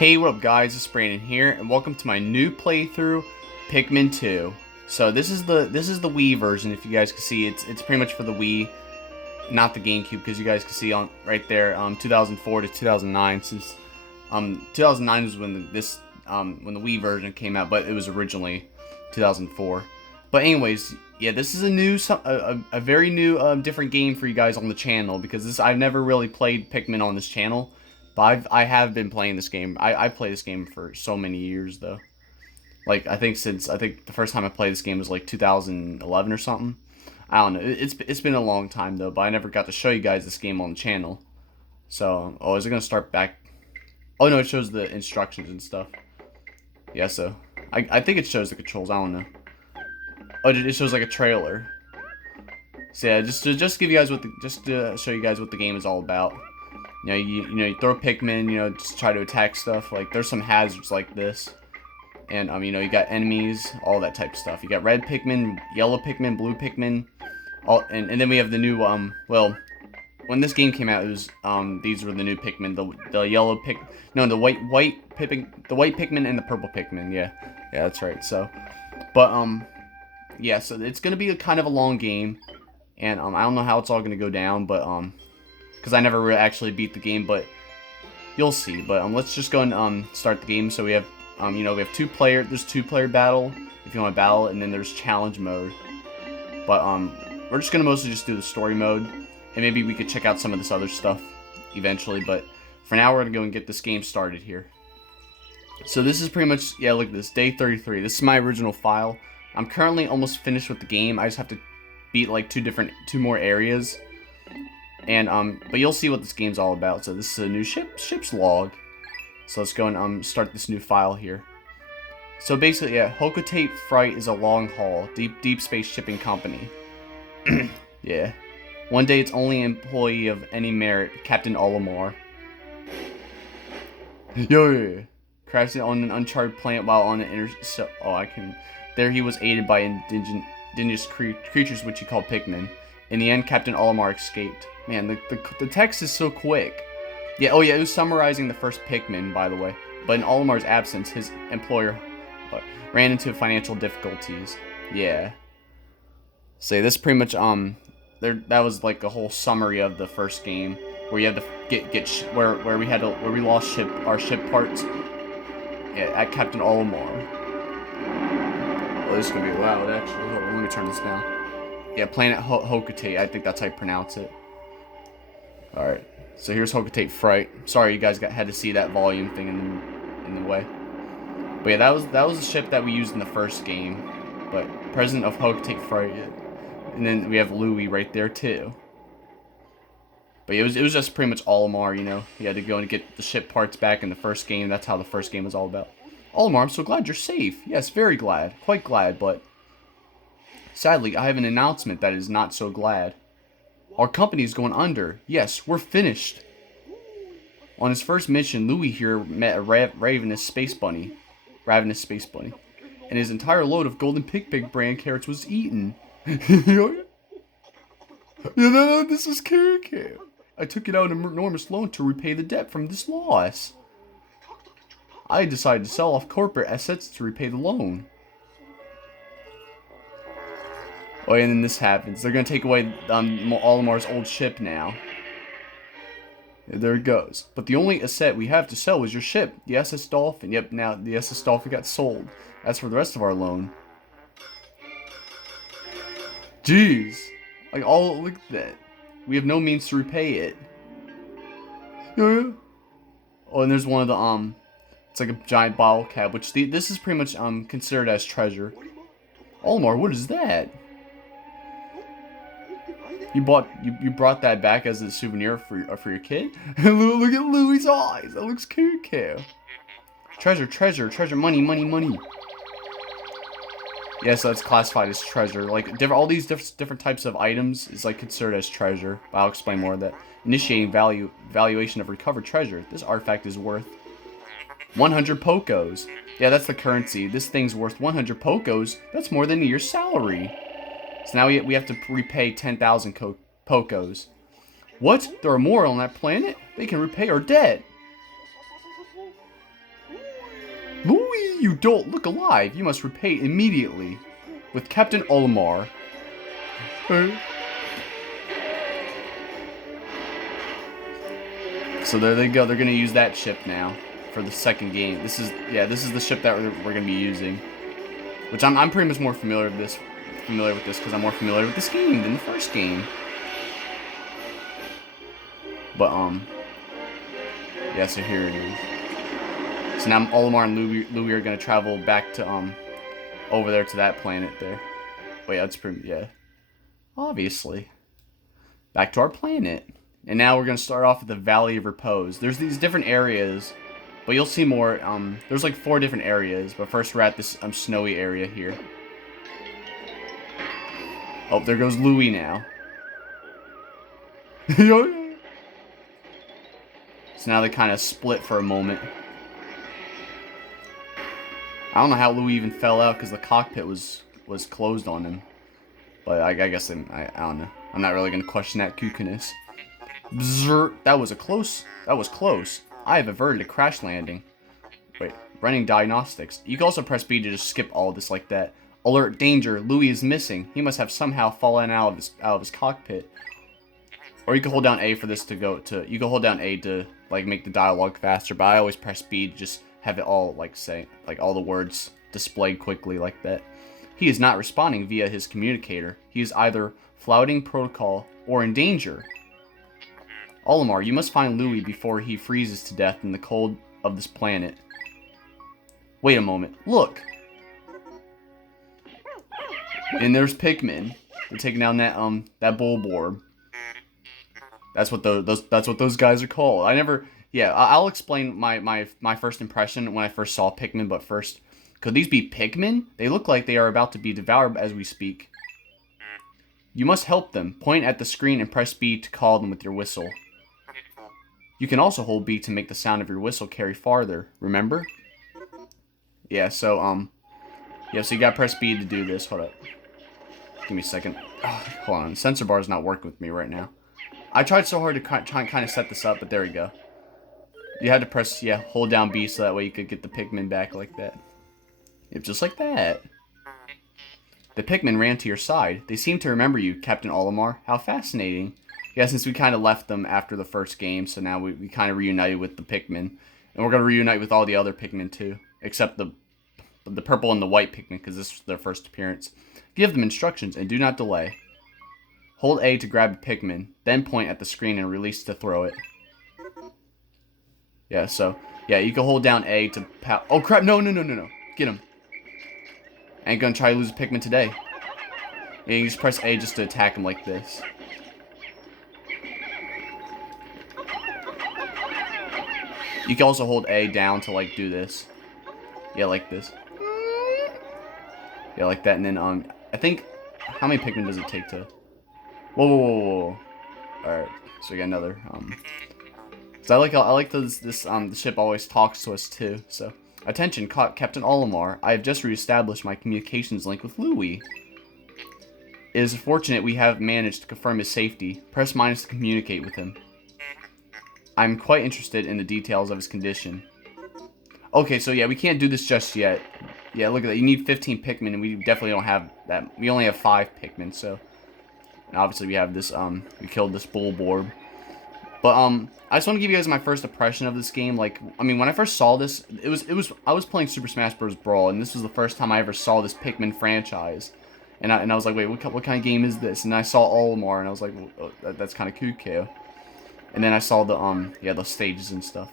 Hey, what up guys, it's Brandon here, and welcome to my new playthrough, Pikmin 2. So this is the Wii version. If you guys can see, it's pretty much for the Wii, not the GameCube, because you guys can see on right there, 2004 to 2009. Since 2009 was when when the Wii version came out, but it was originally 2004. But anyways, yeah, this is a very new different game for you guys on the channel, because I've never really played Pikmin on this channel. But I have been playing this game. I played this game for so many years though. Like I think the first time I played this game was like 2011 or something. I don't know. It's been a long time though, but I never got to show you guys this game on the channel. So, oh, is it gonna start back? Oh no, it shows the instructions and stuff. Yeah, so I think it shows the controls. I don't know. Oh, it shows like a trailer. So yeah, just to give you guys just to show you guys what the game is all about. You throw Pikmin, just try to attack stuff. Like, there's some hazards like this. And, you got enemies, all that type of stuff. You got red Pikmin, yellow Pikmin, blue Pikmin. And then we have the new, well, when this game came out, it was, these were the new Pikmin. The yellow the white Pikmin and the purple Pikmin, yeah. Yeah, that's right, so. But, yeah, so it's gonna be kind of a long game. And, I don't know how it's all gonna go down, but, because I never really actually beat the game, but you'll see. But let's just go and start the game. So we have we have there's two-player battle if you want to battle, and then there's challenge mode. But we're just gonna mostly just do the story mode, and maybe we could check out some of this other stuff eventually. But for now, we're gonna go and get this game started here. So this is pretty much, yeah, look at this, day 33. This is my original file. I'm currently almost finished with the game. I just have to beat like two more areas. And, but you'll see what this game's all about. So this is a new ship's log. So let's go and, start this new file here. So basically, yeah, Hocotate Freight is a long-haul, deep space shipping company. Yeah. One day, its only employee of any merit, Captain Olimar. Yo, crashed on an uncharted planet while on an There he was aided by indigenous creatures, which he called Pikmin. In the end, Captain Olimar escaped. Man, the text is so quick. Yeah, oh yeah, it was summarizing the first Pikmin, by the way. But in Olimar's absence, his employer ran into financial difficulties. Yeah. So this pretty much that was like a whole summary of the first game, where you had to where we lost our ship parts. Yeah, at Captain Olimar. Oh, this is gonna be loud actually. Hold on, let me turn this down. Yeah, Planet Hocotate. I think that's how you pronounce it. Alright, so here's Hocotate Freight. Sorry you guys had to see that volume thing in the way. But yeah, that was the ship that we used in the first game. But President of Hocotate Freight. And then we have Louie right there too. But it was just pretty much Olimar, He had to go and get the ship parts back in the first game. That's how the first game was all about. Olimar, I'm so glad you're safe. Yes, very glad. Quite glad, but sadly, I have an announcement that is not so glad. Our company is going under. Yes, we're finished. On his first mission, Louie here met a ravenous space bunny. And his entire load of golden Pig brand carrots was eaten. This is carrot. I took it out an enormous loan to repay the debt from this loss. I decided to sell off corporate assets to repay the loan. Oh, and then this happens. They're going to take away Olimar's old ship now. Yeah, there it goes. But the only asset we have to sell was your ship, the SS Dolphin. Yep, now the SS Dolphin got sold. As for the rest of our loan. Jeez. Look at that. We have no means to repay it. Yeah. Oh, and there's one of the, it's like a giant bottle cap, which this is pretty much, considered as treasure. Olimar, what is that? You brought that back as a souvenir for your kid? Look at Louie's eyes. That looks cute. Treasure, money. Yeah, so it's classified as treasure. Like all these different types of items is like considered as treasure. But I'll explain more of that. Initiating valuation of recovered treasure. This artifact is worth 100 Pokos. Yeah, that's the currency. This thing's worth 100 Pokos. That's more than a year's salary. So now we have to repay 10,000 Pokos. What? There are more on that planet? They can repay our debt. Louis, you don't look alive. You must repay immediately. With Captain Olimar. So there they go. They're gonna use that ship now for the second game. This is the ship that we're gonna be using. Which I'm pretty much more familiar with this because I'm more familiar with this game than the first game. But yeah, so here it is. So now Olimar and Louis are gonna travel back to over there to that planet there. Wait, that's pretty, yeah. Obviously. Back to our planet. And now we're gonna start off with the Valley of Repose. There's these different areas, but you'll see more. There's like 4 different areas, but first we're at this snowy area here. Oh, there goes Louis now. So now they kind of split for a moment. I don't know how Louis even fell out because the cockpit was closed on him. But I guess I don't know. I'm not really gonna question that kookiness. Bzzz, that was close. I have averted a crash landing. Wait, running diagnostics. You can also press B to just skip all this like that. Alert, danger, Louis is missing. He must have somehow fallen out of his cockpit. Or you can hold down A for this to go to. You can hold down A to like make the dialogue faster, but I always press B to just have it all like say like all the words displayed quickly like that. He is not responding via his communicator. He is either flouting protocol or in danger. Olimar, you must find Louis before he freezes to death in the cold of this planet. Wait a moment. Look. And there's Pikmin. They're taking down that Bulborb. That's what those guys are called. I'll explain my first impression when I first saw Pikmin, but first, could these be Pikmin? They look like they are about to be devoured as we speak. You must help them. Point at the screen and press B to call them with your whistle. You can also hold B to make the sound of your whistle carry farther. Remember? Yeah, so you gotta press B to do this. Hold up. Give me a second. Oh, hold on. Sensor bar is not working with me right now. I tried so hard to try and kind of set this up, but there we go. You had to press, hold down B so that way you could get the Pikmin back like that. Yep, just like that. The Pikmin ran to your side. They seem to remember you, Captain Olimar. How fascinating. Yeah, since we kind of left them after the first game, so now we kind of reunited with the Pikmin. And we're going to reunite with all the other Pikmin too. Except the purple and the white Pikmin, because this was their first appearance. Give them instructions and do not delay. Hold A to grab a Pikmin, then point at the screen and release to throw it. Yeah, so, you can hold down A to oh crap, no. Get him. I ain't gonna try to lose a Pikmin today. Yeah, you just press A just to attack him like this. You can also hold A down to like do this. Yeah, like this. Yeah, like that, and then I think how many Pikmin does it take to? Whoa. Alright, so we got another so I like this the ship always talks to us too. So attention, Captain Olimar. I have just reestablished my communications link with Louis. It is fortunate we have managed to confirm his safety. Press minus to communicate with him. I'm quite interested in the details of his condition. Okay, so we can't do this just yet. Yeah, look at that. You need 15 Pikmin, and we definitely don't have that. We only have 5 Pikmin, so. And obviously we have this, we killed this Bulborb. But, I just want to give you guys my first impression of this game. Like, I mean, when I first saw this, I was playing Super Smash Bros. Brawl, and this was the first time I ever saw this Pikmin franchise. And I was like, wait, what kind of game is this? And I saw Olimar, and I was like, well, that's kind of cuckoo. And then I saw the stages and stuff.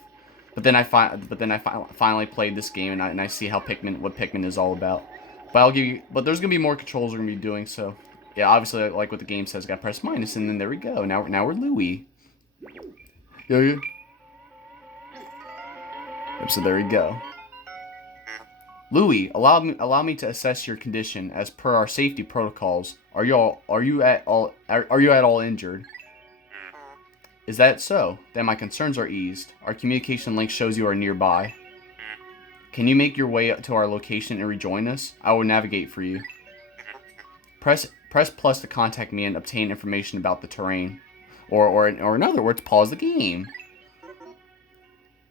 But then I finally played this game, and I see how what Pikmin is all about. But there's gonna be more controls we're gonna be doing. So yeah, obviously like what the game says, gotta press minus, and then there we go. Now we're Louis. Yeah. Yep, so there we go. Louis, allow me to assess your condition as per our safety protocols. Are you at all injured? Is that so? Then my concerns are eased. Our communication link shows you are nearby. Can you make your way to our location and rejoin us? I will navigate for you. Press plus to contact me and obtain information about the terrain. Or in other words, pause the game.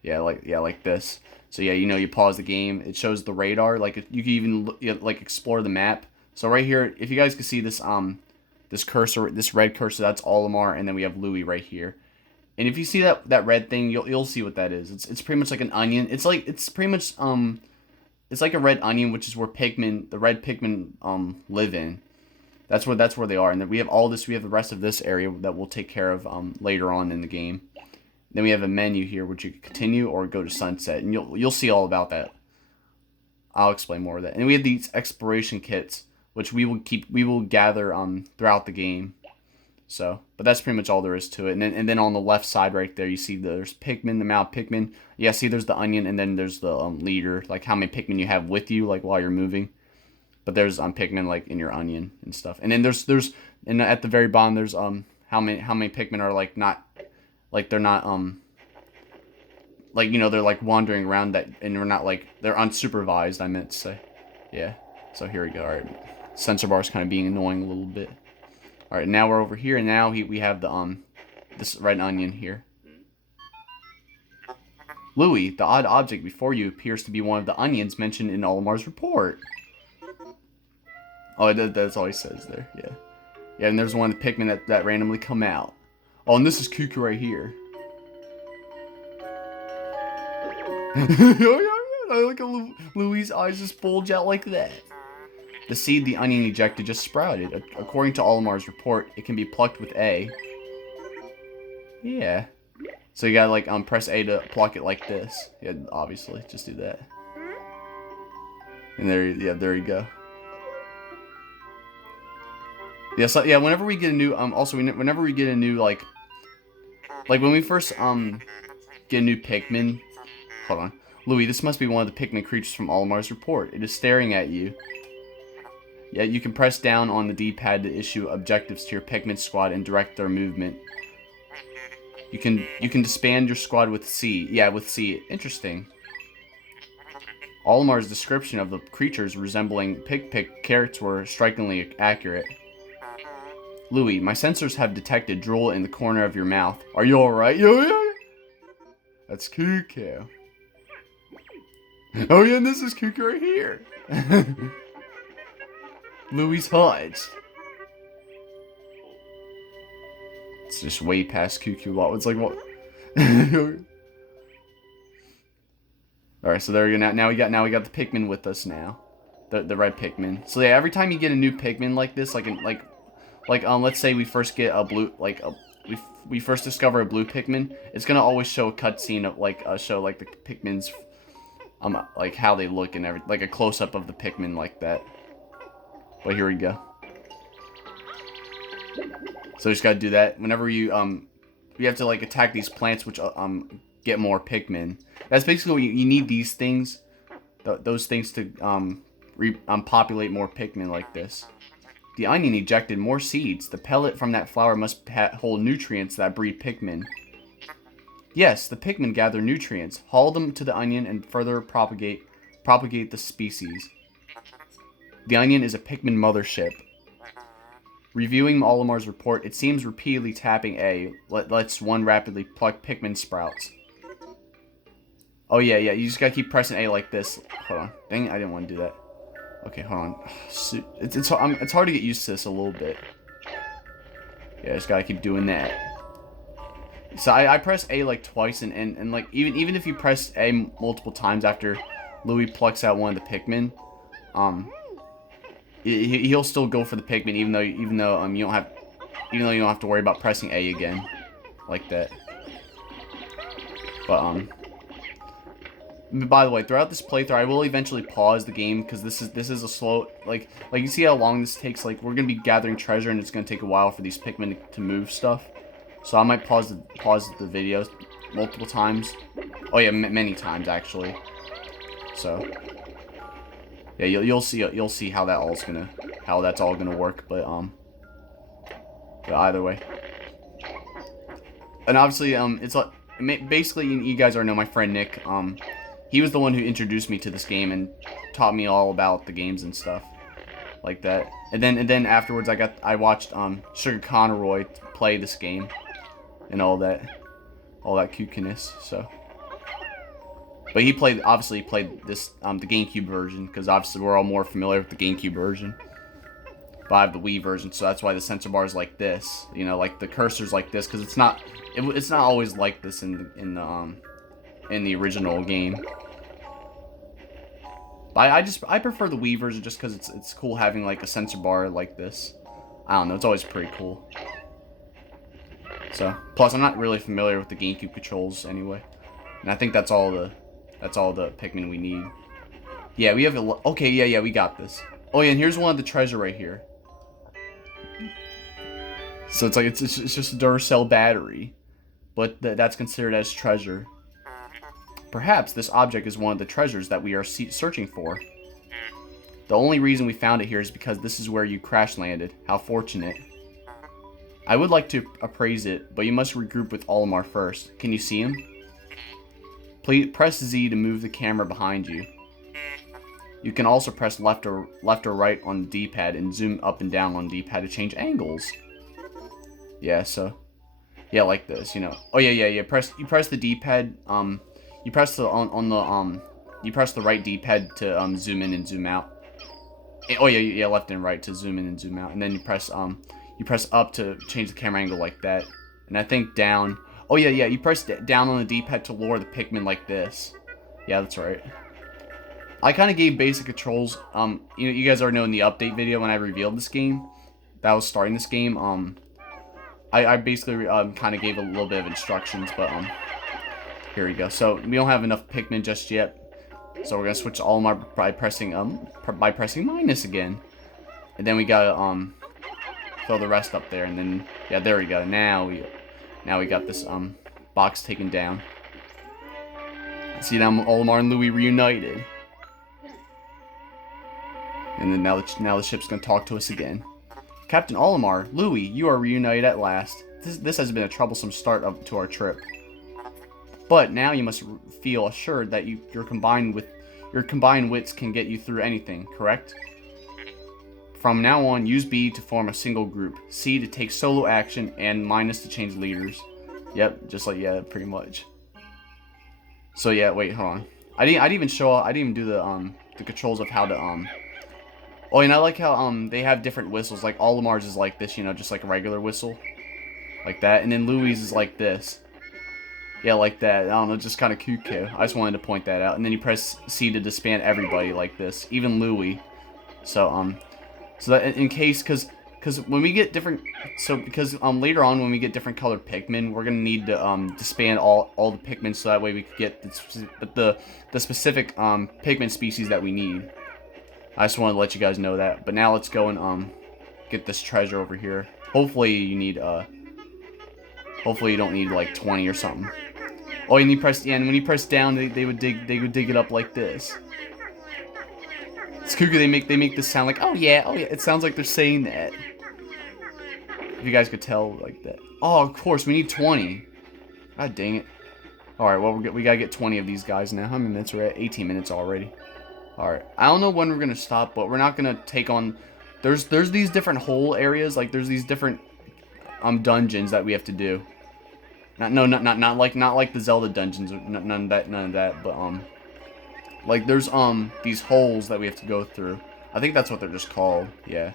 Yeah, like this. So yeah, you pause the game. It shows the radar. Like you can even like explore the map. So right here, if you guys can see this this cursor, this red cursor, that's Olimar, and then we have Louis right here. And if you see that red thing, you'll see what that is. It's pretty much like an onion. It's pretty much it's like a red onion, which is where the red Pikmin live in. That's where they are. And then we have all this. We have the rest of this area that we'll take care of later on in the game. Then we have a menu here, which you can continue or go to sunset, and you'll see all about that. I'll explain more of that. And we have these exploration kits, which we will gather throughout the game. So, but that's pretty much all there is to it. And then on the left side right there, you see there's Pikmin, the amount of Pikmin. Yeah, see there's the onion, and then there's the leader, like how many Pikmin you have with you, like while you're moving. But there's Pikmin like in your onion and stuff. And then there's and at the very bottom there's how many Pikmin are like not like they're not like they're like wandering around that, and they're not like they're unsupervised, I meant to say. Yeah. So here we go. All right. Sensor bar's kind of being annoying a little bit. All right, now we're over here, and now we have the this red onion here. Louis, the odd object before you appears to be one of the onions mentioned in Olimar's report. Oh, that's all he says there. Yeah, yeah, and there's one of the Pikmin that randomly come out. Oh, and this is Cuckoo right here. Oh yeah, look at Louis' eyes just bulge out like that. The seed the onion ejected just sprouted. According to Olimar's report, it can be plucked with A. Yeah. So you gotta like press A to pluck it like this. Yeah, obviously, just do that. And there you go. Yeah, so yeah, whenever we get a new whenever we get a new like when we first get a new Pikmin. Hold on. Louis, this must be one of the Pikmin creatures from Olimar's report. It is staring at you. Yeah, you can press down on the D-pad to issue objectives to your Pikmin squad and direct their movement. You can disband your squad with C. Yeah, with C. Interesting. Olimar's description of the creatures resembling Pig carrots were strikingly accurate. Louis, my sensors have detected drool in the corner of your mouth. Are you alright? Yeah. That's Cuckoo. Oh yeah, and this is Cuckoo right here. Louis' Hutch. It's just way past Cuckoo. It's like what? All right, so there we go. Now we got the Pikmin with us now, the red Pikmin. So yeah, every time you get a new Pikmin like this, let's say we first get a blue, we first discover a blue Pikmin, it's gonna always show a cutscene of show the Pikmin's like how they look and everything, like a close up of the Pikmin like that. But here we go. So you just gotta do that. Whenever you have to like attack these plants, which get more Pikmin. That's basically what you need these things, those things to populate more Pikmin like this. The onion ejected more seeds. The pellet from that flower must hold nutrients that breed Pikmin. Yes, the Pikmin gather nutrients, haul them to the onion, and further propagate the species. The onion is a Pikmin mothership. Reviewing Olimar's report, it seems repeatedly tapping A lets one rapidly pluck Pikmin sprouts. Oh yeah, you just gotta keep pressing A like this. Hold on. Dang it, I didn't want to do that. Okay, hold on. It's hard to get used to this a little bit. Yeah, just gotta keep doing that. So I press A like twice, and like even if you press A multiple times after Louis plucks out one of the Pikmin, he'll still go for the Pikmin even though you don't have to worry about pressing A again like that. But by the way, throughout this playthrough, I will eventually pause the game because this is a slow like you see how long this takes. Like we're gonna be gathering treasure, and it's gonna take a while for these Pikmin to move stuff. So I might pause the video multiple times. Oh yeah, many times actually. So yeah, you'll see how that's all gonna work. But either way, and obviously it's like basically you guys already know my friend Nick. He was the one who introduced me to this game and taught me all about the games and stuff like that. And then afterwards I watched Sugar Conroy play this game and all that cuteness. So, But he played, obviously, he played this, the GameCube version, because obviously we're all more familiar with the GameCube version. But I have the Wii version, so that's why the sensor bar is like this. You know, like the cursor's like this, because it's not always like this in the original game. But I prefer the Wii version just because it's cool having like a sensor bar like this. I don't know, it's always pretty cool. So, plus I'm not really familiar with the GameCube controls anyway. And I think that's all the Pikmin we need. Yeah, we have okay, yeah, we got this. Oh yeah, and here's one of the treasure right here. So it's like it's just a Duracell battery, but that's considered as treasure. Perhaps this object is one of the treasures that we are searching for. The only reason we found it here is because this is where you crash landed. How fortunate. I would like to appraise it, but you must regroup with Olimar first. Can you see him? Please press Z to move the camera behind you. You can also press left or right on the D-pad and zoom up and down on the D-pad to change angles. Yeah, so yeah, like this, you know. Oh yeah. You press the D-pad. You press the you press the right D-pad to zoom in and zoom out. Oh yeah, left and right to zoom in and zoom out, and then you press up to change the camera angle like that. And I think down. Oh yeah, you press down on the D-pad to lower the Pikmin like this. Yeah, that's right. I kind of gave basic controls. You guys already know in the update video when I revealed this game, that I was starting this game. I basically kind of gave a little bit of instructions, but here we go. So we don't have enough Pikmin just yet. So we're gonna switch to Olimar by pressing minus again, and then we gotta fill the rest up there, and then yeah, there we go. Now we got this box taken down. See, now Olimar and Louie reunited, and then now the ship's gonna talk to us again. Captain Olimar, Louie, you are reunited at last. This has been a troublesome start to our trip. But now you must feel assured that your combined wits can get you through anything, correct? From now on, use B to form a single group, C to take solo action, and minus to change leaders. Yep, just like, yeah, pretty much. So yeah, wait, hold on. I didn't even do the controls of how to Oh, and I like how they have different whistles. Like Olimar's is like this, you know, just like a regular whistle, like that, and then Louie's is like this. Yeah, like that. I don't know, just kind of cute. I just wanted to point that out. And then you press C to disband everybody like this, even Louie. So so that in case, because when we get different, later on when we get different colored Pikmin, we're gonna need to disband all the Pikmin, so that way we could get the specific Pikmin species that we need. I just wanted to let you guys know that. But now let's go and get this treasure over here. Hopefully you don't need like 20 or something. Oh, and and when you press down, they would dig it up like this. It's cool. They make this sound like, oh yeah. It sounds like they're saying that. If you guys could tell like that. Oh, of course, we need 20. God dang it. All right, well we gotta get 20 of these guys now. How many minutes we're at? 18 minutes already. All right, I don't know when we're gonna stop, but we're not gonna take on. There's these different hole areas, like there's these different dungeons that we have to do. Not like the Zelda dungeons, none of that, but like there's these holes that we have to go through. I think that's what they're just called, yeah.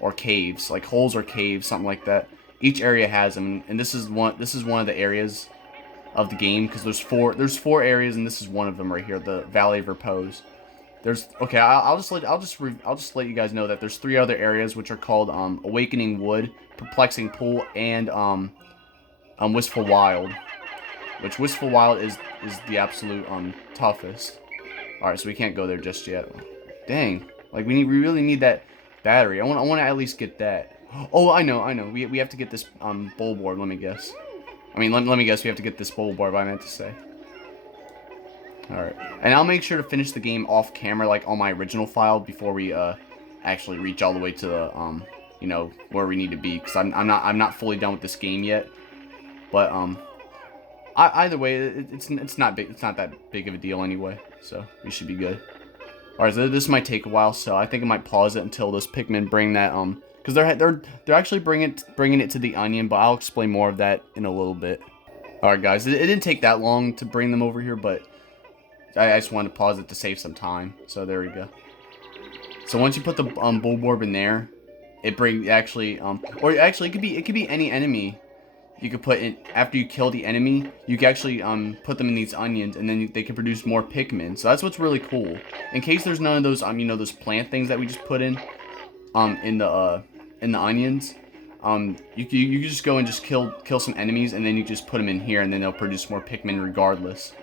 Or caves, like holes or caves, something like that. Each area has them, and this is one of the areas of the game, because there's four areas, and this is one of them right here, the Valley of Repose. I'll just let you guys know that there's 3 other areas which are called Awakening Wood, Perplexing Pool, and Wistful Wild. Which Wistful Wild is the absolute toughest. All right, so we can't go there just yet. Dang, like we really need that battery. I want to at least get that. Oh, I know. We have to get this bowl board. Let me guess. Let me guess. We have to get this bowl board. What I meant to say. Alright, and I'll make sure to finish the game off camera, like on my original file, before we actually reach all the way to the you know, where we need to be, because I'm not fully done with this game yet. But either way, it's not that big of a deal anyway, so we should be good. Alright, so this might take a while, so I think I might pause it until those Pikmin bring that because they're actually bringing it to the Onion, but I'll explain more of that in a little bit. Alright guys, it didn't take that long to bring them over here, but I just wanted to pause it to save some time. So there we go. So once you put the bulborb in there, it or actually it could be any enemy. You could put in after you kill the enemy. You can actually put them in these onions, and then they can produce more Pikmin. So that's what's really cool. In case there's none of those those plant things that we just put in the onions. You can just go and just kill some enemies, and then you just put them in here, and then they'll produce more Pikmin regardless.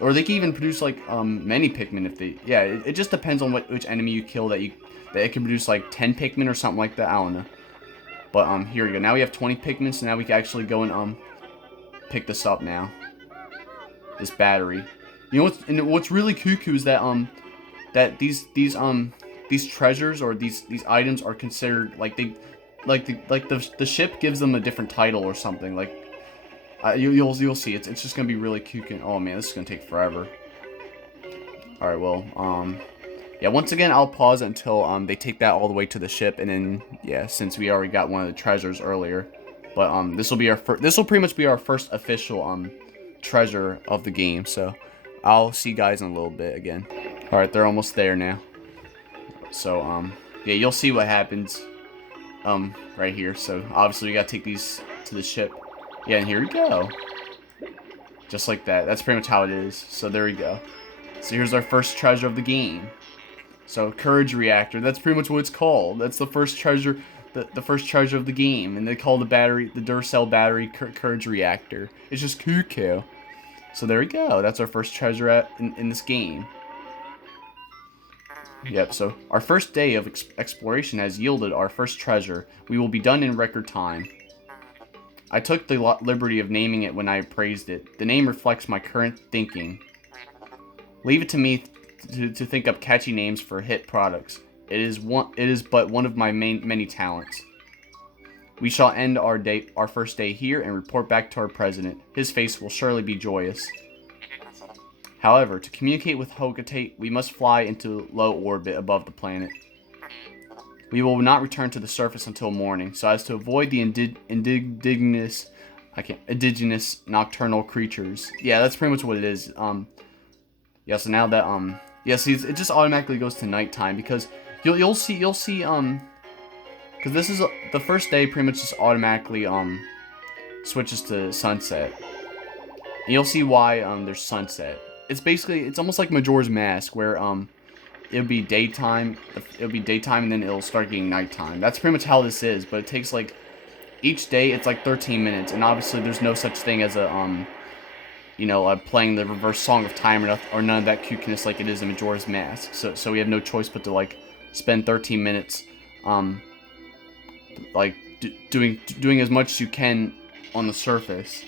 Or they can even produce like many Pikmin if they it just depends on which enemy you kill that it can produce like 10 Pikmin or something like that. I don't know. But here we go. Now we have 20 Pikmin, so now we can actually go and pick this up now. This battery. You know what's really cuckoo is that that these treasures or these items are considered like the ship gives them a different title or something. Like you'll see it's just gonna be really cuckoo. Oh man, this is gonna take forever. All right, well yeah, once again, I'll pause it until they take that all the way to the ship, and then yeah, since we already got one of the treasures earlier, but this will pretty much be our first official treasure of the game. So I'll see you guys in a little bit again. All right, they're almost there now. So yeah, you'll see what happens right here. So obviously we gotta take these to the ship. Yeah, and here we go. Just like that. That's pretty much how it is. So there we go. So here's our first treasure of the game. So, Courage Reactor, that's pretty much what it's called. That's the first treasure, the first treasure of the game. And they call the Duracell battery Courage Reactor. It's just cuckoo. So there we go. That's our first treasure in this game. Yep, so our first day of exploration has yielded our first treasure. We will be done in record time. I took the liberty of naming it when I appraised it. The name reflects my current thinking. Leave it to me to think up catchy names for hit products. It is but one of my many talents. We shall end our first day here and report back to our president. His face will surely be joyous. However, to communicate with Hogatate, we must fly into low orbit above the planet. We will not return to the surface until morning, so as to avoid the indigenous nocturnal creatures. Yeah, that's pretty much what it is. Yeah, so now that yeah, see, it just automatically goes to nighttime because you'll see because this is the first day pretty much just automatically switches to sunset. And you'll see why there's sunset. It's almost like Majora's Mask where it'll be daytime and then it'll start getting nighttime. That's pretty much how this is, but it takes like each day it's like 13 minutes, and obviously there's no such thing as a playing the reverse Song of Time or none of that cuteness like it is in Majora's Mask. So we have no choice but to like spend 13 minutes, doing as much as you can on the surface.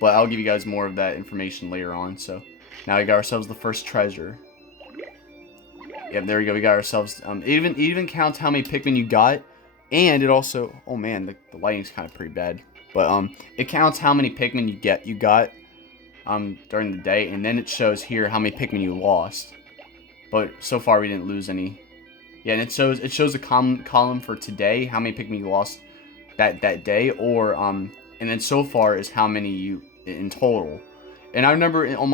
But I'll give you guys more of that information later on. So now we got ourselves the first treasure. Yep, there we go. We got ourselves. It even counts how many Pikmin you got, and it also. Oh man, the lighting's kind of pretty bad. But it counts how many Pikmin you got during the day, and then it shows here how many Pikmin you lost. But so far we didn't lose any. Yeah, and it shows a column for today, how many Pikmin you lost that day, or and then so far is how many you in total. And I remember on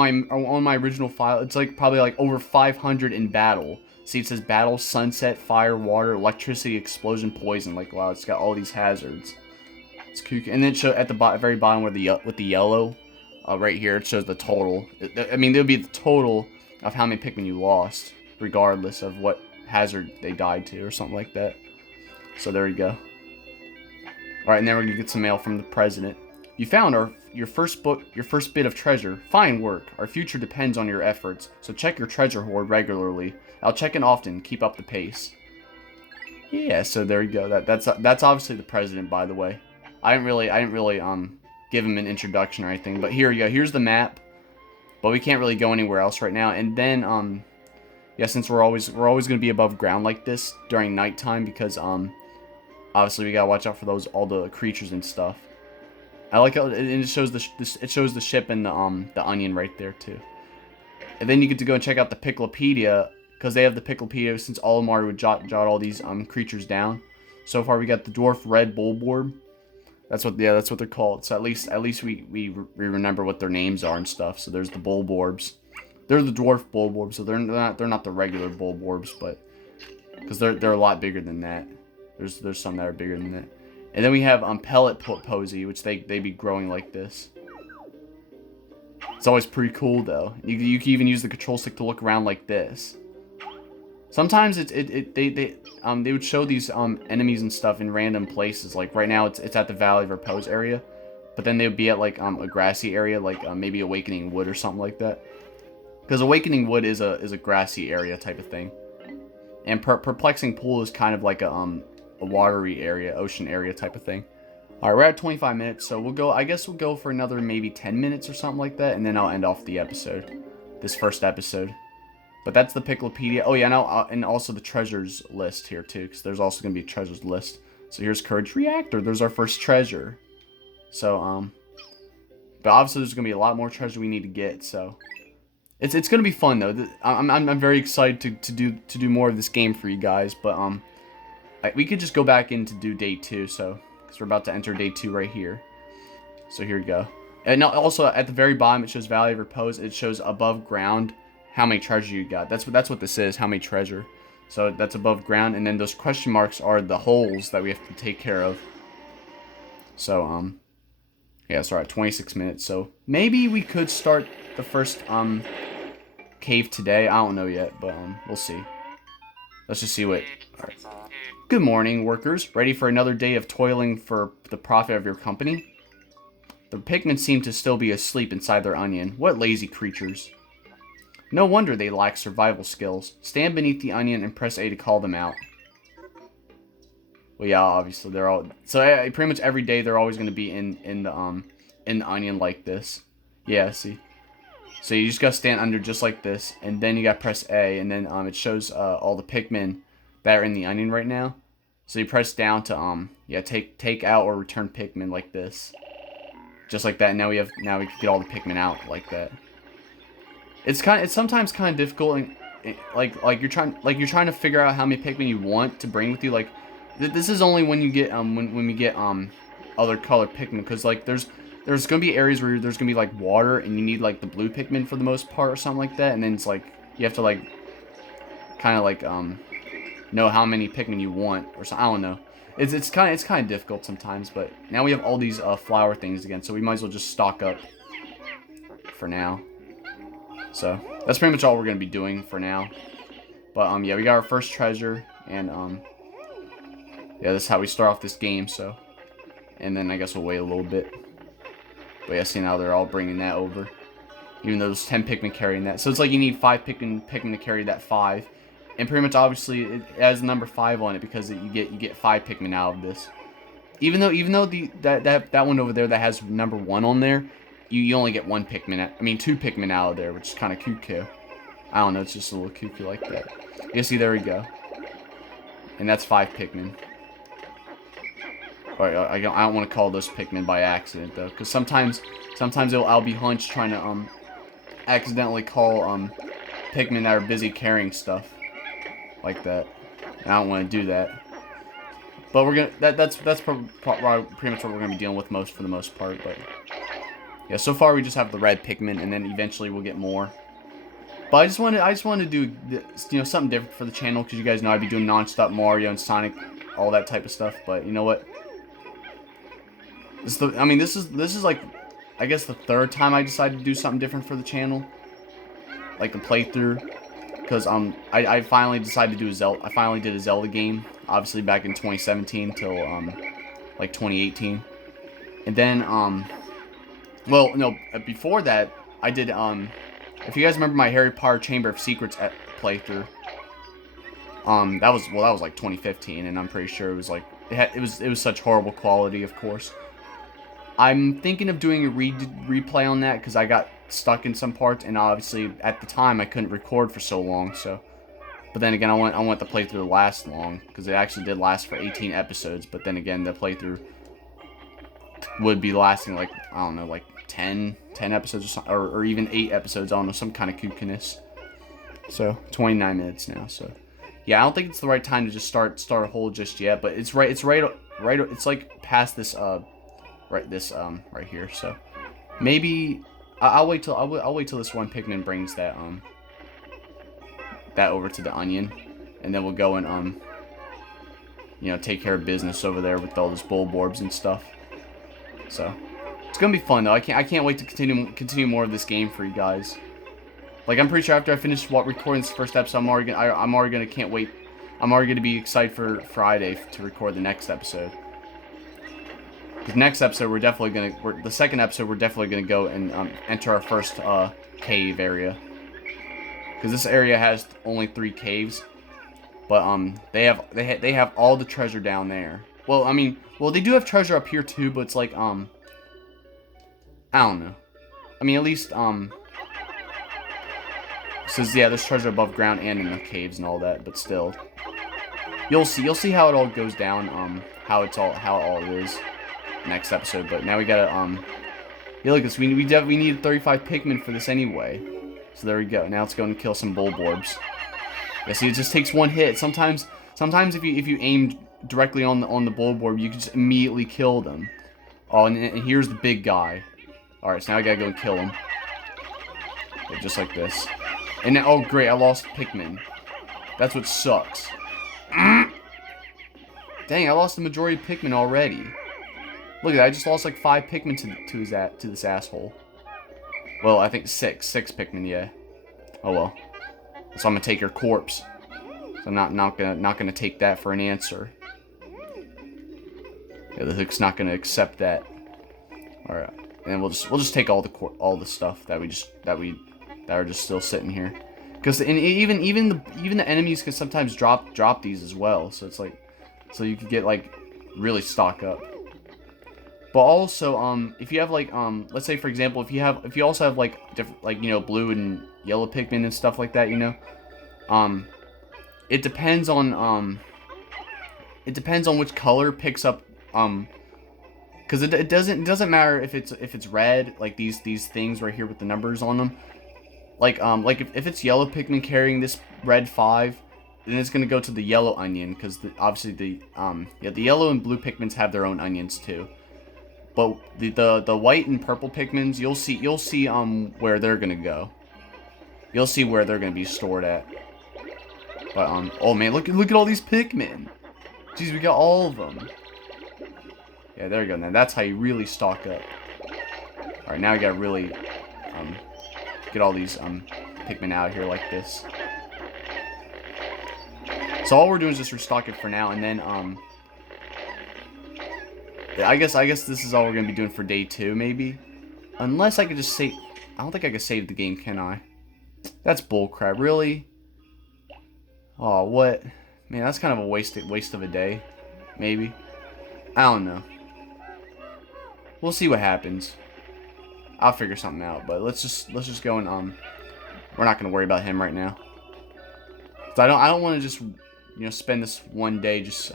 my original file, it's like probably like over 500 in battle. See, it says battle, sunset, fire, water, electricity, explosion, poison. Like wow, it's got all these hazards. It's kooky. And then it shows at the very bottom with the yellow, right here, it shows the total. I mean, there'll be the total of how many Pikmin you lost, regardless of what hazard they died to or something like that. So there you go. All right, and then we're gonna get some mail from the president. You found your first bit of treasure. Fine work. Our future depends on your efforts. So check your treasure hoard regularly. I'll check in often. Keep up the pace. Yeah. So there you go. That's obviously the president, by the way. I didn't really give him an introduction or anything, but here you go. Here's the map, but we can't really go anywhere else right now. And then yeah, since we're always gonna be above ground like this during nighttime because obviously we gotta watch out for all the creatures and stuff. I like how it shows the ship and the onion right there too. And then you get to go and check out the Picklepedia because they have the Picklepedia since Olimar would jot all these creatures down. So far we got the dwarf red bulborb. That's what they're called. So at least we remember what their names are and stuff. So there's the bulborbs. They're the dwarf bulborbs, so they're not the regular bulborbs, but because they're a lot bigger than that. There's some that are bigger than that. And then we have pellet posy, which they be growing like this. It's always pretty cool though. You can even use the control stick to look around like this. Sometimes they would show these enemies and stuff in random places. Like right now it's at the Valley of Repose area, but then they would be at like a grassy area, like maybe Awakening Wood or something like that. Because Awakening Wood is a grassy area type of thing, and Perplexing Pool is kind of like a watery area, ocean area type of thing. All right, we're at 25 minutes, so we'll go. I guess we'll go for another maybe 10 minutes or something like that, and then I'll end off the episode, this first episode. But that's the Picklopedia. Oh yeah, and also the treasures list here too, because there's also gonna be a treasures list. So here's Courage Reactor. There's our first treasure. So but obviously there's gonna be a lot more treasure we need to get. So it's gonna be fun though. I'm very excited to do more of this game for you guys. But we could just go back in to do day 2. So because we're about to enter day 2 right here. So here we go. And also at the very bottom it shows Valley of Repose. It shows above ground how many treasure you got. That's what this is, how many treasure. So that's above ground, and then those question marks are the holes that we have to take care of. So yeah, sorry, at 26 minutes. So maybe we could start the first cave today. I don't know yet, but we'll see. Let's just see what. All right. Good morning, workers. Ready for another day of toiling for the profit of your company? The Pikmin seem to still be asleep inside their onion. What lazy creatures. No wonder they lack survival skills. Stand beneath the onion and press A to call them out. Well, yeah, obviously they're all. So pretty much every day they're always going to be in the onion like this. Yeah, see. So you just got to stand under just like this, and then you got to press A, and then it shows all the Pikmin that are in the onion right now. So you press down to yeah, take out or return Pikmin like this, just like that. And now we can get all the Pikmin out like that. It's sometimes kind of difficult, and like you're trying to figure out how many Pikmin you want to bring with you. Like this is only when you get when we get other colored Pikmin, because like there's gonna be areas where there's gonna be like water and you need like the blue Pikmin for the most part or something like that, and then it's like you have to like kind of like know how many Pikmin you want or something. I don't know. It's kind of difficult sometimes, but now we have all these flower things again, so we might as well just stock up for now. So that's pretty much all we're gonna be doing for now. But yeah, we got our first treasure, and yeah, this is how we start off this game. So, and then I guess we'll wait a little bit. But yeah, see, now they're all bringing that over, even though there's 10 Pikmin carrying that. So it's like you need 5 Pikmin to carry that 5, and pretty much obviously it has number 5 on it because you get 5 Pikmin out of this. Even though that one over there that has number 1 on there, you only get 1 Pikmin. 2 Pikmin out of there, which is kind of cuckoo. I don't know, it's just a little cuckoo like that. You see, there we go. And that's 5 Pikmin. Alright, I don't want to call those Pikmin by accident though, because sometimes I'll be hunched trying to accidentally call Pikmin that are busy carrying stuff like that. And I don't want to do that. But we're gonna that's pretty much what we're gonna be dealing with for the most part. But yeah, so far we just have the red Pikmin, and then eventually we'll get more. But I just want to do something different for the channel, because you guys know I'd be doing non-stop Mario and Sonic, all that type of stuff. But you know what? This is like, I guess the 3rd time I decided to do something different for the channel, like a playthrough, because I finally decided to do I finally did a Zelda game, obviously back in 2017 till like 2018, and then well, no, before that I did if you guys remember my Harry Potter Chamber of Secrets playthrough, that was like 2015, and I'm pretty sure it was like it was such horrible quality, of course. I'm thinking of doing a replay on that, because I got stuck in some parts, and obviously at the time I couldn't record for so long. So, but then again, I want the playthrough to last long, because it actually did last for 18 episodes. But then again, the playthrough would be lasting like, I don't know, like 10 episodes or something, or even 8 episodes. I don't know, some kind of kookiness. So 29 minutes now. So yeah, I don't think it's the right time to just start a hole just yet. But it's right. It's like past this right here. So maybe I'll wait till I'll wait till this one Pikmin brings that that over to the onion, and then we'll go and you know, take care of business over there with all those Bulborbs and stuff. So it's gonna be fun though. I can't wait to continue more of this game for you guys. Like, I'm pretty sure after I finish recording this first episode, I'm already gonna can't wait. I'm already gonna be excited for Friday to record the next episode. The next episode, the second episode, we're definitely gonna go and enter our first cave area. Because this area has only 3 caves, but they have all the treasure down there. Well, I mean, they do have treasure up here too, but it's like I don't know. I mean, at least says yeah, there's treasure above ground and in the caves and all that, but still, you'll see how it all goes down. How it all is next episode. But now we gotta yeah, look at this. We need 35 Pikmin for this anyway. So there we go. Now let's go and kill some Bulborbs. Yeah, see, it just takes one hit. Sometimes if you aim directly on the Bulborb, you can just immediately kill them. Oh, and here's the big guy. All right, so now I gotta go and kill him. Yeah, just like this. And now, oh great, I lost Pikmin. That's what sucks. Dang, I lost the majority of Pikmin already. Look at that, I just lost like 5 Pikmin to this asshole. Well, I think 6 Pikmin, yeah. Oh well. So I'm gonna take your corpse. So I'm not gonna take that for an answer. Yeah, the hook's not gonna accept that. All right, and we'll just take all the stuff that are just still sitting here. Because even the enemies can sometimes drop these as well. So it's like, so you could get like really stock up. But also, if you have like, let's say for example, if you also have like different, like, you know, blue and yellow Pikmin and stuff like that, you know, it depends on which color picks up, because it doesn't matter if it's red, like these things right here with the numbers on them, like if it's yellow Pikmin carrying this red 5, then it's gonna go to the yellow onion, because obviously the yellow and blue Pikmins have their own onions too. But the white and purple Pikmins, you'll see where they're gonna go. You'll see where they're gonna be stored at. But oh man, look at all these Pikmin. Jeez, we got all of them. Yeah, there you go. Now that's how you really stock up. All right, now we gotta really get all these Pikmin out of here like this. So all we're doing is just restock it for now, and then yeah, I guess this is all we're gonna be doing for day 2, maybe. Unless I could just save. I don't think I can save the game, can I? That's bullcrap, really. Oh, what? Man, that's kind of a waste of a day, maybe. I don't know. We'll see what happens. I'll figure something out, but let's just go and we're not gonna worry about him right now. So I don't want to just, you know, spend this one day just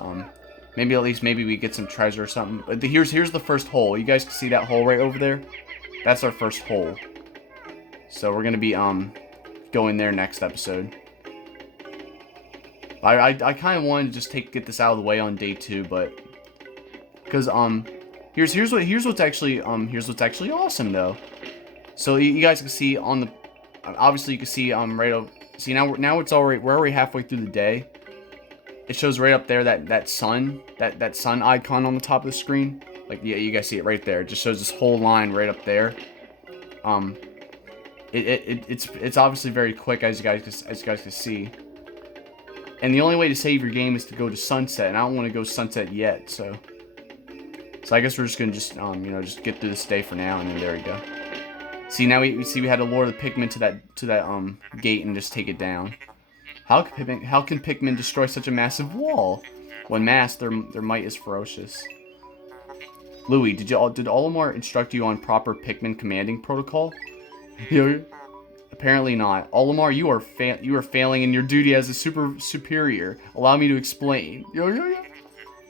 maybe we get some treasure or something. But here's the first hole. You guys can see that hole right over there? That's our first hole. So we're gonna be going there next episode. I kind of wanted to just get this out of the way on day 2, but because here's what's actually awesome though. So you guys can see on the obviously you can see right over. See now it's already, we're already halfway through the day. It shows right up there that sun icon on the top of the screen. Like, yeah, you guys see it right there. It just shows this whole line right up there. It's obviously very quick, as you guys can see. And the only way to save your game is to go to sunset, and I don't want to go sunset yet, so I guess we're just gonna you know, just get through this day for now, and then there we go. See, now we had to lure the Pikmin to that gate and just take it down. How can Pikmin destroy such a massive wall? When masked, their might is ferocious. Louis, did Olimar instruct you on proper Pikmin commanding protocol? Apparently not. Olimar, you are failing in your duty as a superior. Allow me to explain.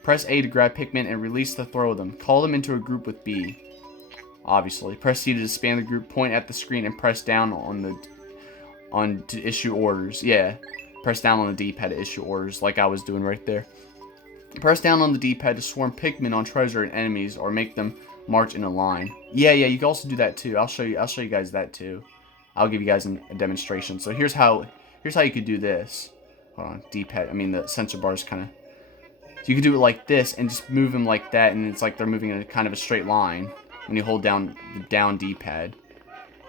Press A to grab Pikmin and release to throw them. Call them into a group with B. Obviously. Press C to disband the group. Point at the screen and press down to issue orders. Yeah. Press down on the D-pad to issue orders, like I was doing right there. Press down on the D-pad to swarm Pikmin on treasure and enemies, or make them march in a line. Yeah, you can also do that too. I'll show you guys that too. I'll give you guys a demonstration. So here's how you could do this. Hold on, D-pad. I mean the sensor bar is kind of. So you can do it like this and just move them like that, and it's like they're moving in a kind of a straight line when you hold down the down D-pad.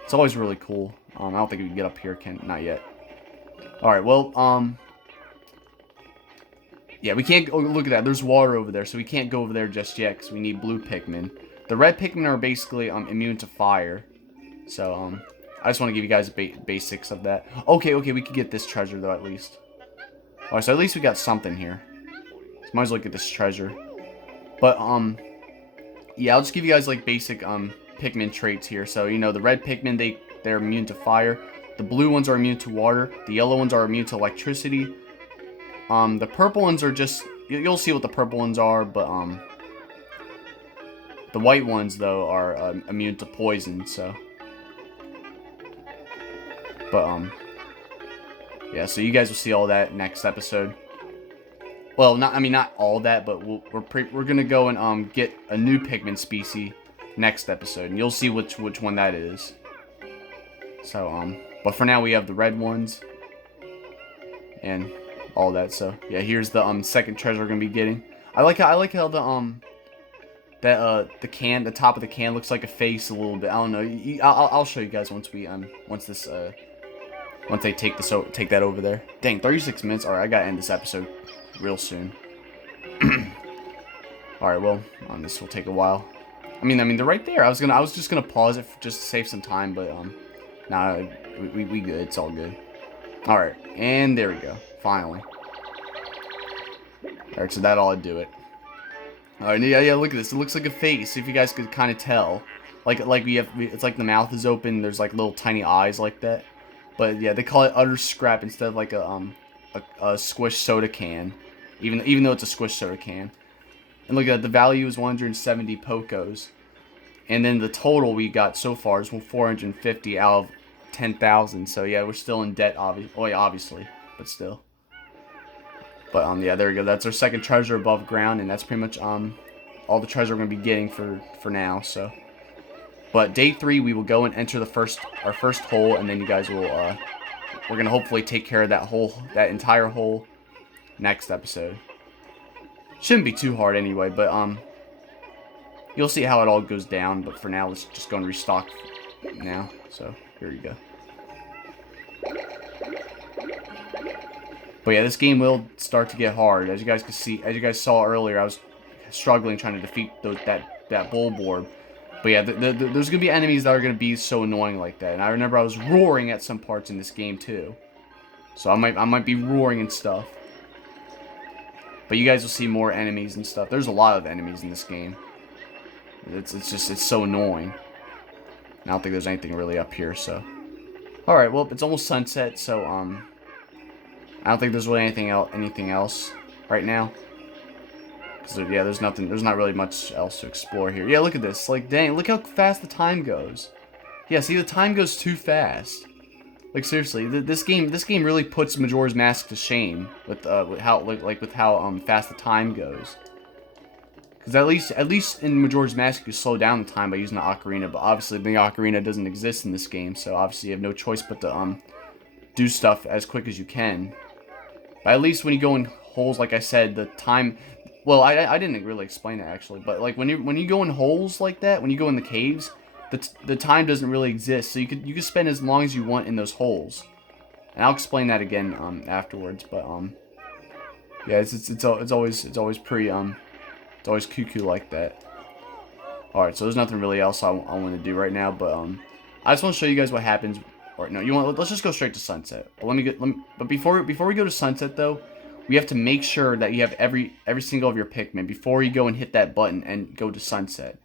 It's always really cool. I don't think we can get up here. Not yet. All right. Well, yeah, we can't. Oh, look at that. There's water over there, so we can't go over there just yet because we need blue Pikmin. The red Pikmin are basically immune to fire. So I just want to give you guys basics of that. Okay, we could get this treasure though at least. Alright, so at least we got something here. So might as well get this treasure. But yeah, I'll just give you guys like basic Pikmin traits here. So you know the red Pikmin they're immune to fire. The blue ones are immune to water. The yellow ones are immune to electricity. The purple ones are just you'll see what the purple ones are, but the white ones though are immune to poison. So. But, yeah, so you guys will see all that next episode. Well, not all that, but we're gonna go and, get a new Pikmin species next episode, and you'll see which one that is. So, but for now we have the red ones, and all that, so, yeah, here's the, second treasure we're gonna be getting. I like how the, the top of the can looks like a face a little bit. I don't know, I'll show you guys once they take that over there. Dang, 36 minutes. Alright, I gotta end this episode real soon. Alright, well, this will take a while. I mean, they're right there. I was just gonna pause it just to save some time, but nah, we good. It's all good. Alright, and there we go. Finally. Alright, so that ought to do it. Alright, yeah, look at this. It looks like a face, if you guys could kind of tell. It's like the mouth is open, there's like little tiny eyes like that. But yeah, they call it utter scrap instead of like a squish soda can, even though it's a squish soda can. And look at that, the value is 170 Pokos, and then the total we got so far is 450 out of 10,000. So yeah, we're still in debt, obviously, but still. But yeah, there we go. That's our second treasure above ground, and that's pretty much all the treasure we're gonna be getting for now. So. But day 3, we will go and enter our first hole, and then you guys will, we're gonna hopefully take care of that entire hole next episode. Shouldn't be too hard anyway, but you'll see how it all goes down. But for now, let's just go and restock now. So here you go. But yeah, this game will start to get hard, as you guys saw earlier. I was struggling trying to defeat that Bulborb. But yeah, there's going to be enemies that are going to be so annoying like that. And I remember I was roaring at some parts in this game too. So I might be roaring and stuff. But you guys will see more enemies and stuff. There's a lot of enemies in this game. It's so annoying. I don't think there's anything really up here, so. Alright, well, it's almost sunset, so I don't think there's really anything else right now. Because, yeah, there's not really much else to explore here. Yeah, look at this. Like, dang, look how fast the time goes. Yeah, see, the time goes too fast. Like, seriously, this game really puts Majora's Mask to shame with how fast the time goes. Because at least in Majora's Mask, you slow down the time by using the ocarina, but obviously the ocarina doesn't exist in this game, so obviously you have no choice but to do stuff as quick as you can. But at least when you go in holes, like I said, the time. Well, I didn't really explain it actually, but like when you go in holes like that, when you go in the caves, the time doesn't really exist, so you could spend as long as you want in those holes. And I'll explain that again afterwards, but yeah, it's always pretty it's always cuckoo like that. All right, so there's nothing really else I want to do right now, but I just want to show you guys what happens. Or no, let's just go straight to sunset. But but before we go to sunset though, we have to make sure that you have every single of your Pikmin before you go and hit that button and go to sunset.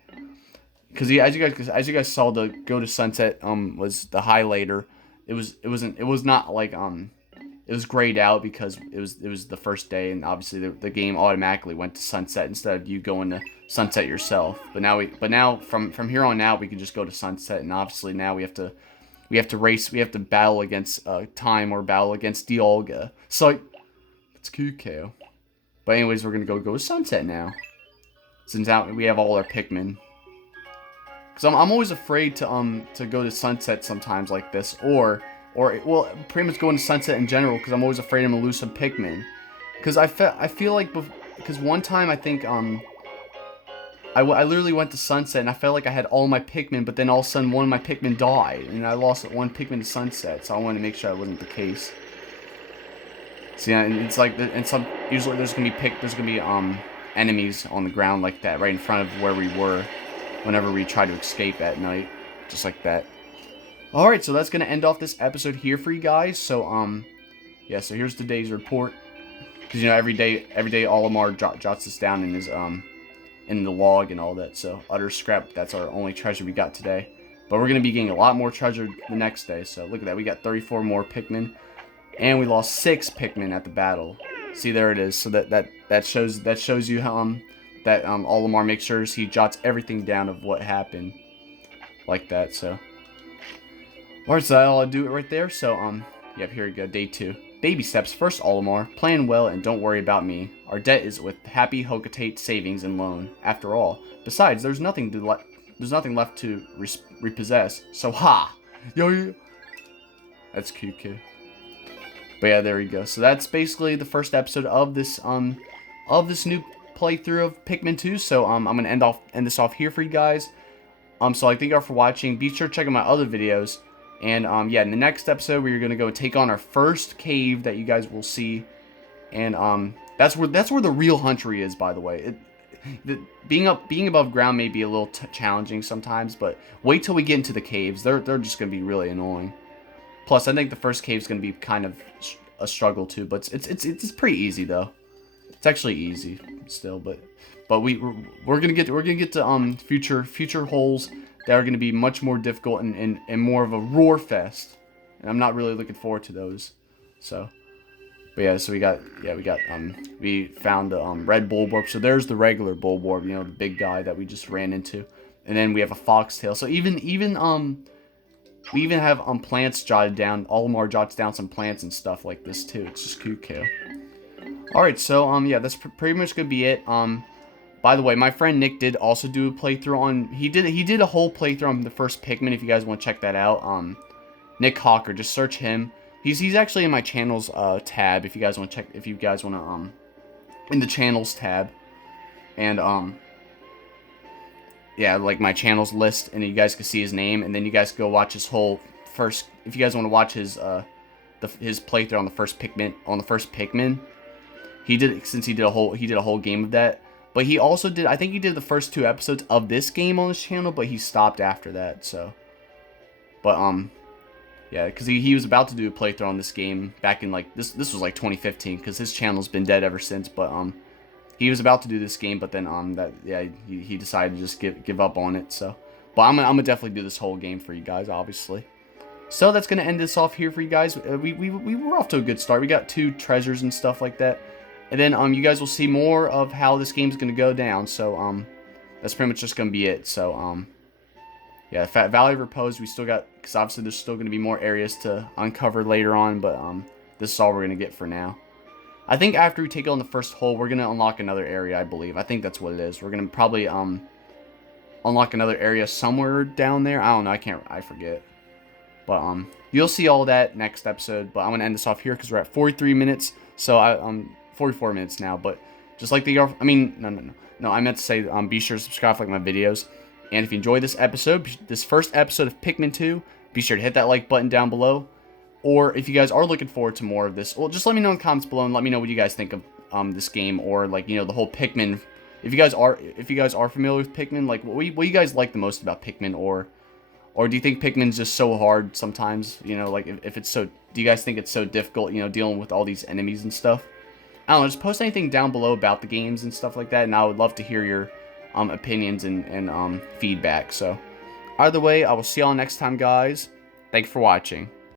Because as you guys saw, the go to sunset was the highlighter. It was not like it was grayed out because it was the first day, and obviously the game automatically went to sunset instead of you going to sunset yourself. But now from here on out we can just go to sunset, and obviously now we have to battle against time or battle against Dialga. So it's Cuckoo. But anyways, we're gonna go to sunset now. Since now we have all our Pikmin. because I'm always afraid to go to sunset sometimes like this, or well, pretty much going to sunset in general, because I'm always afraid I'm gonna lose some Pikmin. Because I feel like, because one time I think I literally went to sunset and I felt like I had all my Pikmin, but then all of a sudden one of my Pikmin died and I lost one Pikmin to sunset. So I wanted to make sure that wasn't the case. So yeah, and it's like, and usually there's gonna be enemies on the ground like that right in front of where we were whenever we try to escape at night, just like that. All right, so that's gonna end off this episode here for you guys. So yeah, so here's today's report. Because, you know, every day Olimar jots this down in his in the log and all that. So utter scrap, that's our only treasure we got today. But we're gonna be getting a lot more treasure the next day. So look at that, we got 34 more Pikmin, and we lost 6 Pikmin at the battle. See, there it is. So that shows you how that Olimar makes sure he jots everything down of what happened, like that. So alright, so I'll do it right there. So yep, here we go, day 2. Baby steps. First, Olimar, plan well and don't worry about me. Our debt is with Happy Hocotate Savings and Loan. After all, besides, there's nothing left to repossess. So ha, yo. That's cute. But yeah, there we go. So that's basically the first episode of this new playthrough of Pikmin 2. So I'm gonna end this off here for you guys. So I thank y'all for watching. Be sure to check out my other videos. And yeah, in the next episode, we're gonna go take on our first cave that you guys will see, and that's where the real Huntry is, by the way. Being above ground may be a little challenging sometimes, but wait till we get into the caves. They're just gonna be really annoying. Plus, I think the first cave is gonna be kind of a struggle too, but it's pretty easy though. It's actually easy still, but we're gonna get to future holes that are going to be much more difficult and more of a roar fest, and I'm not really looking forward to those. So, but yeah, so we found the red Bulborb. So there's the regular Bulborb, you know, the big guy that we just ran into, and then we have a foxtail. So we even have plants jotted down. Olimar jots down some plants and stuff like this too. It's just cute. All right, so yeah, that's pretty much gonna be it. By the way, my friend Nick did also do a playthrough on. He did a whole playthrough on the first Pikmin. If you guys want to check that out, Nick Hawker, just search him. He's actually in my channels tab. If you guys want to check, in the channels tab, and yeah, like my channels list, and you guys can see his name, and then you guys go watch his whole first. If you guys want to watch his playthrough on the first Pikmin, he did a whole game of that. But he also did, I think he did the first 2 episodes of this game on his channel, but he stopped after that, so. But, yeah, because he was about to do a playthrough on this game back in, like, this was, like, 2015, because his channel's been dead ever since, but, he was about to do this game, but then, he decided to just give up on it, so. But I'm gonna definitely do this whole game for you guys, obviously. So that's gonna end this off here for you guys. We were off to a good start. We got 2 treasures and stuff like that. And then you guys will see more of how this game's gonna go down. So that's pretty much just gonna be it. So yeah, Valley of Repose, we still got, because obviously there's still gonna be more areas to uncover later on, but this is all we're gonna get for now. I think after we take on the first hole, we're gonna unlock another area, I believe. I think that's what it is. We're gonna probably unlock another area somewhere down there. I don't know, I forget. But you'll see all that next episode. But I'm gonna end this off here because we're at 43 minutes. So 44 minutes now, but just like the, I mean, no, I meant to say, be sure to subscribe, like my videos, and if you enjoyed this episode, this first episode of Pikmin 2, be sure to hit that like button down below, or if you guys are looking forward to more of this, well, just let me know in the comments below, and let me know what you guys think of this game, or, like, you know, the whole Pikmin, if you guys are familiar with Pikmin, like, what you guys like the most about Pikmin, or do you think Pikmin's just so hard sometimes, you know, like, if it's so, do you guys think it's so difficult, you know, dealing with all these enemies and stuff? I don't know, just post anything down below about the games and stuff like that, and I would love to hear your opinions and feedback. So, either way, I will see y'all next time, guys. Thanks for watching.